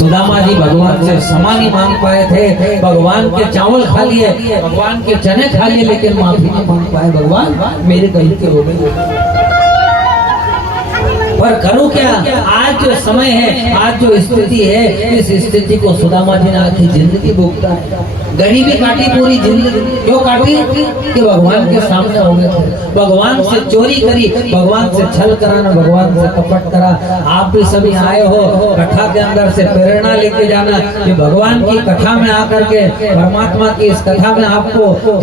सुदामा जी भगवान से क्षमा नहीं मांग पाए थे। भगवान के चावल खा लिए, भगवान के चने खा लिए, लेकिन माफी नहीं मांग पाए। भगवान मेरी गलती हो गई, पर करूं क्या? आज जो समय है, आज जो स्थिति है, इस स्थिति को सुदामा जी ने आखिरी जिंदगी भोगता है। गरीबी काटी पूरी जिंदगी। क्यों काटी? कि भगवान के सामने हो गए थे, भगवान से चोरी करी, भगवान से छल कराना, भगवान से कपट करा। आप भी सभी आए हो कथा के अंदर से प्रेरणा लेके जाना कि भगवान की कथा में आकर के, परमात्मा की इस कथा में आपको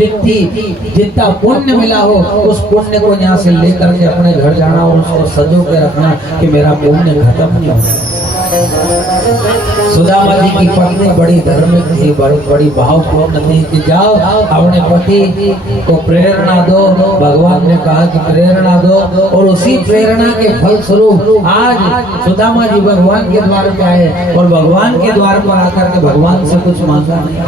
जितना पुण्य मिला हो, उस पुण्य को यहाँ से लेकर के अपने घर जाना और उसको सजो के रखना कि मेरा पुण्य खत्म नहीं हो। सुदामा जी की पत्नी बड़ी धार्मिक थी, बड़ी भावपूर्ण थी कि जाओ अपने पति को प्रेरणा दो। भगवान ने कहा कि प्रेरणा दो, और उसी प्रेरणा के फल स्वरूप आज सुदामा जी भगवान के द्वार पे आए, और भगवान के द्वार पर आकर के भगवान से कुछ मांगा नहीं।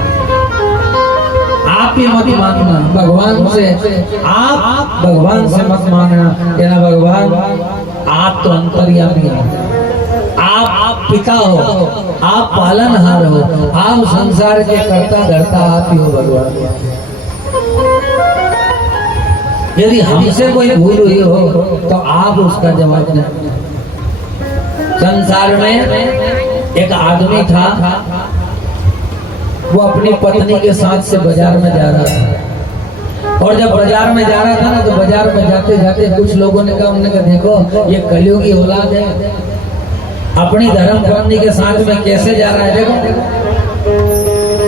आप भी मत मांगना भगवान से, आप भगवान से मत मांगना कहना भगवान आप तो अंतर्यामी हो, आप पिता हो, आप पालनहार हो, आप संसार के कर्ता धर्ता आप ही हो भगवान। यदि हमसे कोई भूल हुई हो तो आप उसका जवाब दें। संसार में एक आदमी था, वो अपनी पत्नी के साथ से बाजार में जा रहा था, और जब बाजार में जा रहा था ना, तो बाजार में जाते जाते कुछ लोगों ने कहा, उन्होंने कहा देखो ये कलयुग की औलाद है, अपनी धर्म पत्नी के साथ में कैसे जा रहा है देखो।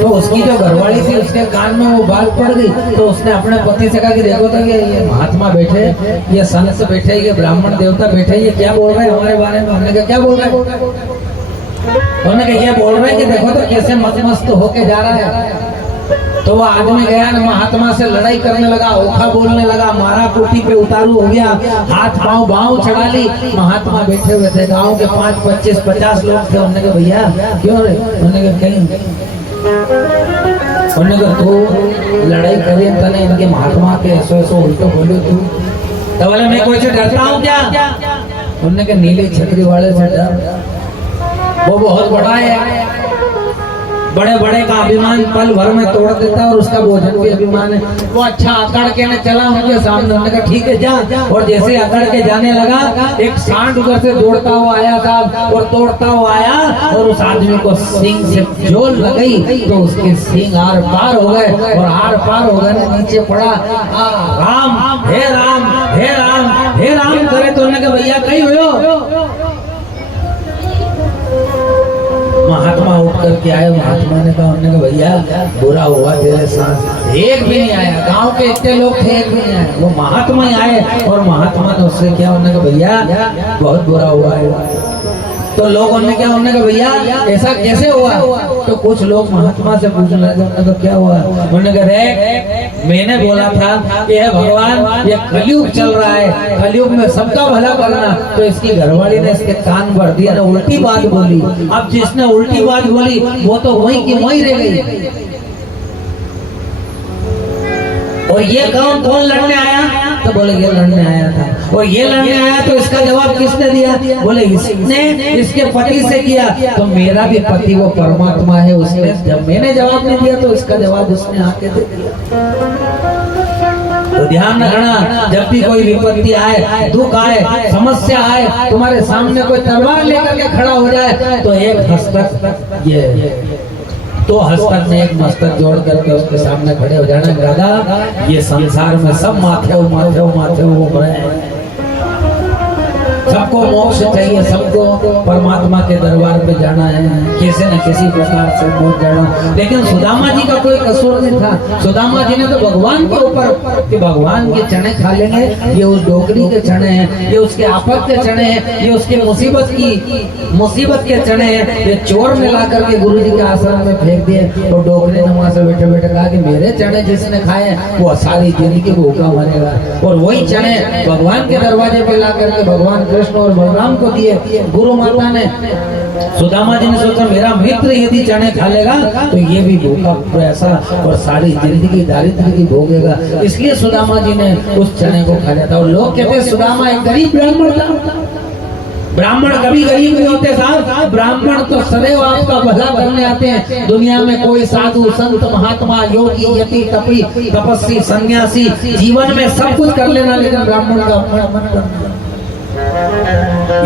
तो उसकी जो घरवाली थी, उसके कान में वो बात पड़ गई, तो उसने अपने पति से कहा कि देखो तो ये महात्मा बैठे, ये संत बैठे, ये ब्राह्मण देवता बैठे, ये क्या बोल रहे हैं हमारे बारे में। हमने कहा क्या बोल रहे हैं? उन्होंने कहा ये बोल रहे हैं कि देखो तो कैसे मस्त होके जा रहा है। तो वो आदमी गया ना, महात्मा से लड़ाई करने लगा, ओखा बोलने लगा, मारा कोठी पे उतारू हो गया, हाथ पांव बाँव चढ़ा ली। महात्मा बैठे हुए थे, गांव के 5, 25, 50 लोग थे। उन्होंने कहा भैया क्यों रे? उन्होंने कहा कहीं, उन्होंने कहा तू लड़ाई करी तने इनके महात्मा के ऐसो उल्टो बोले तू। तो बोले मैं कोई से डरता हूँ क्या? उन्होंने कहा नीली छतरी वाले से डर, वो बहुत बड़ा है, बड़े बड़े का अभिमान पल भर में तोड़ देता है, और उसका भोजन भी अभिमान है। वो अच्छा अकड़ के न चला उनके सामने। उन्होंने कहा ठीक है जा। और जैसे अकड़ के जाने लगा, एक सांड उधर से दौड़ता हुआ आया था, और तोड़ता हुआ आया, और उस आदमी को सींग से जोल लगाई, तो उसके सींग आर पार हो गए, और आर पार हो गए नीचे पड़ा। राम हे राम हे राम हे राम करे। तो उन्होंने कहा भैया कहीं हो? महात्मा उठ करके आए। महात्मा ने कहा, उन्होंने कहा भैया बुरा हुआ तेरे साथ, एक भी नहीं आया, गांव के इतने लोग थे एक भी नहीं आए, वो महात्मा ही आए। और महात्मा ने उससे क्या, उन्होंने कहा भैया बहुत बुरा हुआ है। तो लोगों ने क्या, उन्होंने कहा भैया ऐसा कैसे हुआ? तो कुछ लोग महात्मा से पूछने लगे, उन्होंने कहा क्या हुआ? उन्होंने कहा रे मैंने बोला था कि हे भगवान ये कलयुग चल रहा है, कलयुग में सबका भला करना। तो इसकी घरवाली ने इसके कान भर दिया ना, उल्टी बात बोली। अब जिसने उल्टी बात बोली वो तो वही की वही रह गई। और ये कौन लड़ने आया? तो बोले ये लड़ने आया था। और ये लड़ने आया तो इसका जवाब किसने दिया? बोले इसने इसके पति से किया। तो मेरा भी पति वो परमात्मा है, उसने जब मैंने जवाब नहीं दिया तो इसका जवाब उसने आके दे दिया। तो ध्यान रखना, जब भी कोई विपत्ति आए, दुख आए, समस्या आए, तुम्हारे सामने कोई तलवार लेकर के खड़ा हो जाए, तो एक हस्तक ये तो हस्तक में एक मस्तक जोड़ करके उसके सामने खड़े हो जाना, दादा ये संसार में सब माथे घूम रहे हैं, सबको मोक्ष चाहिए, सबको परमात्मा के दरबार पे जाना है, कैसे न किसी प्रकार से पहुंच जाना। लेकिन सुदामा जी का कोई कसूर नहीं था। सुदामा जी ने तो भगवान के ऊपर कि भगवान के चने खा लेंगे, ये उस डोकरी के चने हैं, ये उसके आफत के चने हैं, ये उसके मुसीबत के चने हैं, ये चोर में ला करके गुरु जी के आश्रम में फेंक दिए। और डोकरी ने वहां से बैठे बैठे कहा कि मेरे चने जिसने खाए वो सारी जिंदगी भूखा मरेगा। और वही चने भगवान के दरवाजे पे ला करके भगवान कृष्ण और बलराम को दिए। गुरु माता ने, सुदामा जी ने सोचा मेरा मित्र यदि चने खा लेगा तो ये भी भूखा प्यासा और सारी जिंदगी दारिद्र्य की भोगेगा, इसलिए सुदामा जी ने उस चने को खा लिया था। और लोग कहते हैं सुदामा एक गरीब ब्राह्मण था, ब्राह्मण कभी गरीब नहीं होते साहब, ब्राह्मण तो सदैव आपका भला करने आते हैं। दुनिया में कोई साधु संत महात्मा योगी यति तपी तपस्वी सन्यासी जीवन में सब कुछ कर लेना, लेकिन ब्राह्मण का अपना मन करना।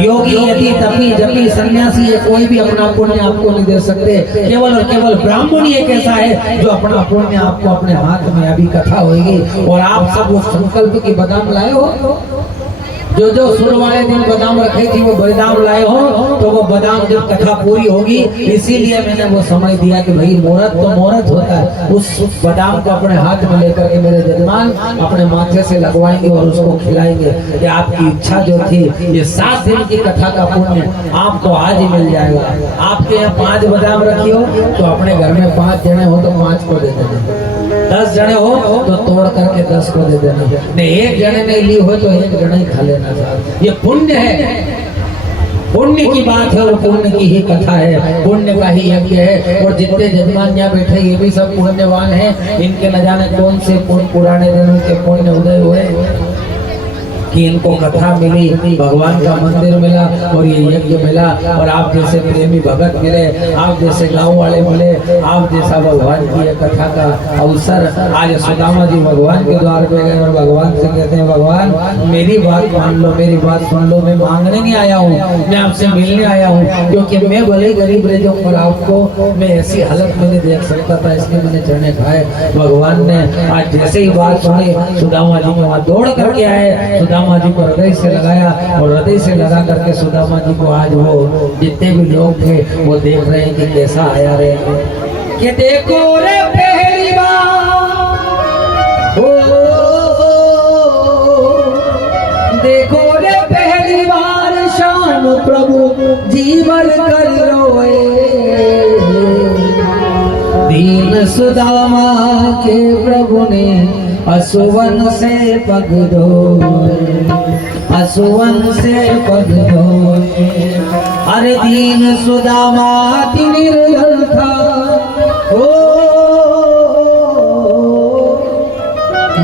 योगी यति तपी जपी सन्यासी ये कोई भी अपना पुण्य आपको नहीं दे सकते। केवल और केवल ब्राह्मण ही एक ऐसा है जो अपना पुण्य आपको अपने हाथ में, अभी कथा होगी और आप सब उस संकल्प की बादाम लाए हो। जो सुर वाले दिन बादाम रखे थी वो बादाम लाए हो, तो वो बादाम जब कथा पूरी होगी, इसीलिए मैंने वो समय दिया कि भाई मुहूर्त तो मुहूर्त होता है। उस बादाम को अपने हाथ में लेकर के मेरे जजमान अपने माथे से लगवाएंगे और उसको खिलाएंगे कि आपकी इच्छा जो थी, ये 7 दिन की कथा का पुण्य आपको आज ही मिल जाएगा। आपके यहाँ 5 बादाम रखी हो तो अपने घर में 5 जने हो तो 5 को दे देना, 10 जने हो तो तोड़ करके 10 को दे देना, नहीं 1 जने नहीं ली हो तो 1 जने ही खा लेना। ये पुण्य है, पुण्य की बात है और पुण्य की ही कथा है, पुण्य का ही यज्ञ है। और जितने जजमान यहाँ बैठे ये भी सब पुण्यवान हैं। इनके न जाने कौन से पुराने दिनों के पुण्य उदय हुए कि इनको कथा मिली, भगवान का मंदिर मिला और ये यज्ञ मिला, और आप जैसे प्रेमी भगत मिले, आप जैसे गांव वाले मिले, आप जैसा भगवान की कथा का अवसर। आज सुदामा जी भगवान के द्वार पे गए और भगवान से कहते हैं, भगवान मेरी बात मान लो, मेरी बात सुन लो, मैं मांगने नहीं आया हूँ, मैं आपसे मिलने आया हूँ, क्योंकि मैं भले गरीब रह जाऊँ पर आपको मैं ऐसी हालत में नहीं देख सकता था, इसलिए मैंने चने खाए। भगवान ने आज जैसे ही बात सुनी, सुदामा जी वहाँ दौड़ करके आए, सुदामा जी को हृदय से लगाया और हृदय से लगा करके सुदामा जी को आज वो जितने भी लोग थे वो देख रहे हैं कि कैसा आया रे, कि देखो रे पहली बार, देखो रे पहली बार शाम प्रभु जीवन कर रोए, दीन सुदामा के प्रभु ने असुवन से पग धोए, असुवन से पग धोए। अरे दीन सुदामा अति निर्बल था, ओ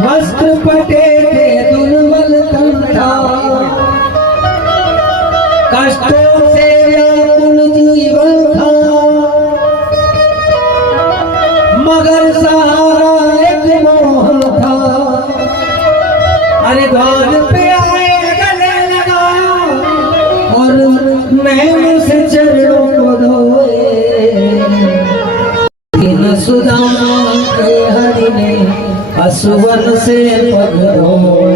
वस्त्र पटे थे दुर्बल तन था, कष्टों से व्याकुल जीवन था, मगर सहारा एक मोह था। अरे द्वार पे आए गले लगा और मैं उसे चरणों को धोए, दीन सुदामा के हरि ने असुवन से पग धोए,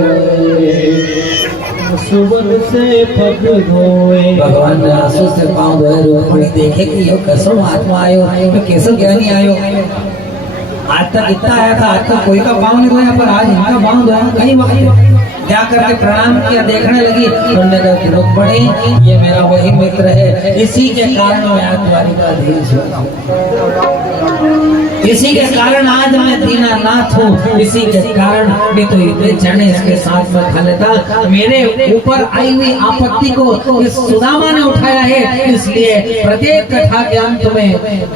असुवन से पग धोए। भगवान ने आंसू से पाँव धोए, रुक्मिणी देखे कि यो कैसो आत्मा आयो, तो कैसो ज्ञानी आयो। आज तक इतना आया था, आज तक कोई का पाँव नहीं धोया, पर आज इनका पाँव धोया। कहीं वक्त जाकर के प्रणाम किया, देखने लगी, उन्होंने कहा रुक पड़ी, ये मेरा वही मित्र है, इसी के कारण मैं आज द्वारिकाधीश हूँ, इसी के कारण आज मैं दीनानाथ हूँ, इसी के कारण मैं तो इतने चने इसके साथ में खा लेता। मेरे ऊपर आई हुई आपत्ति को इस सुदामा ने उठाया है, इसलिए प्रत्येक कथा के अंत में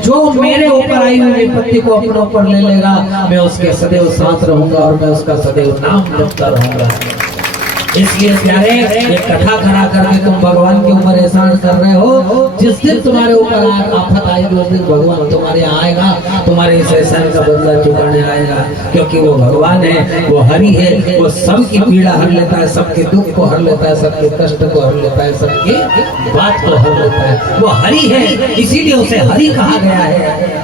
जो मेरे ऊपर आई हुई विपत्ति को अपने ऊपर ले लेगा, मैं उसके सदैव साथ रहूंगा और मैं उसका सदैव नाम जपता रहूंगा। इसलिए प्यारे, ये कथा करा करके तुम भगवान के ऊपर एहसान कर रहे हो। जिस दिन तुम्हारे ऊपर आफत आएगी उस दिन भगवान तुम्हारे यहाँ आएगा, तुम्हारे इस एहसान का बदला चुकाने आएगा, क्योंकि वो भगवान है, वो हरि है, वो सबकी पीड़ा हर लेता है, सबके दुख को हर लेता है, सबके कष्ट को हर लेता है, सबकी बात को हर लेता है। वो हरि है, इसीलिए उसे हरि कहा गया है।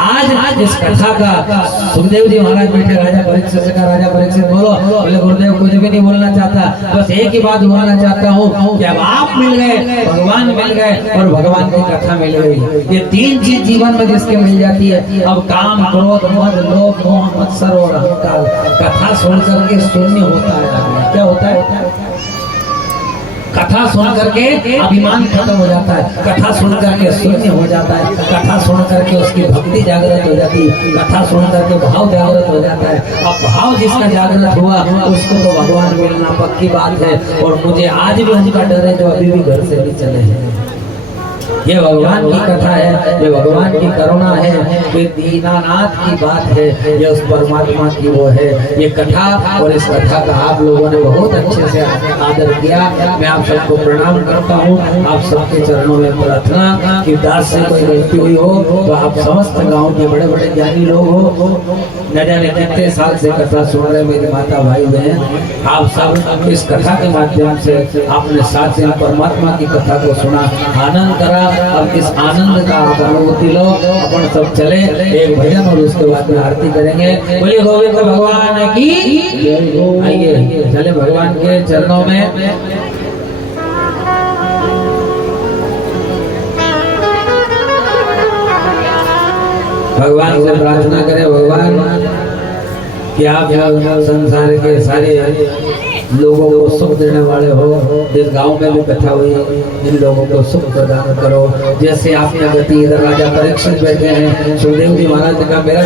आज इस कथा का सुखदेव जी महाराज बैठे, राजा परीक्षित से कहा, राजा परीक्षित बोलो। बोले गुरुदेव कुछ भी नहीं बोलना चाहता, बस एक ही बात बोलना चाहता हूँ कि अब आप मिल गए, भगवान मिल गए और भगवान की कथा मिल गई। ये 3 चीज जीवन में जिसके मिल जाती है, अब काम क्रोध मद लोभ मोह मत्सर और अहंकार, कथा सुन करके शून्य होता है। क्या होता है? कथा सुन करके अभिमान खत्म हो जाता है, कथा सुन करके शून्य हो जाता है, कथा सुन करके उसकी भक्ति जागृत हो जाती है, कथा सुन करके भाव जागृत हो जाता है। अब भाव जिसका जागृत हुआ उसको तो भगवान मिलना पक्की बात है। और मुझे आज भी उनका डर है जो अभी भी घर से नहीं चले हैं। ये भगवान की कथा है, ये भगवान की करुणा है, ये दीनानाथ की बात है, ये उस परमात्मा की वो है ये कथा। और इस कथा का आप लोगों ने बहुत अच्छे से आदर किया। मैं आप सबको प्रणाम करता हूँ। आप सबके चरणों में प्रार्थना कि दास से कोई गलती हुई हो तो आप समस्त गांव के बड़े बड़े ज्ञानी लोग हो, न जाने कितने साल से कथा सुन रहे मेरे माता भाई बहन, आप सब इस कथा के माध्यम से आपने साथ से परमात्मा की कथा को सुना, आनंद करा। अब इस आनंद का आप अनुभूति लो। अपन सब चले एक भजन और उसके बाद में आरती करेंगे। बोलिए गोविंद भगवान की। आइए चले भगवान के चरणों में। भगवान से प्रार्थना करें, भगवान कि आप संसार के सारे लोगों को सुख देने वाले हो। जिस गांव में भी कथा हुई इन लोगों को सुख प्रदान करो। जैसे आपने गति इधर राजा परीक्षित बैठे हैं, सुखदेव जी महाराज का मेरा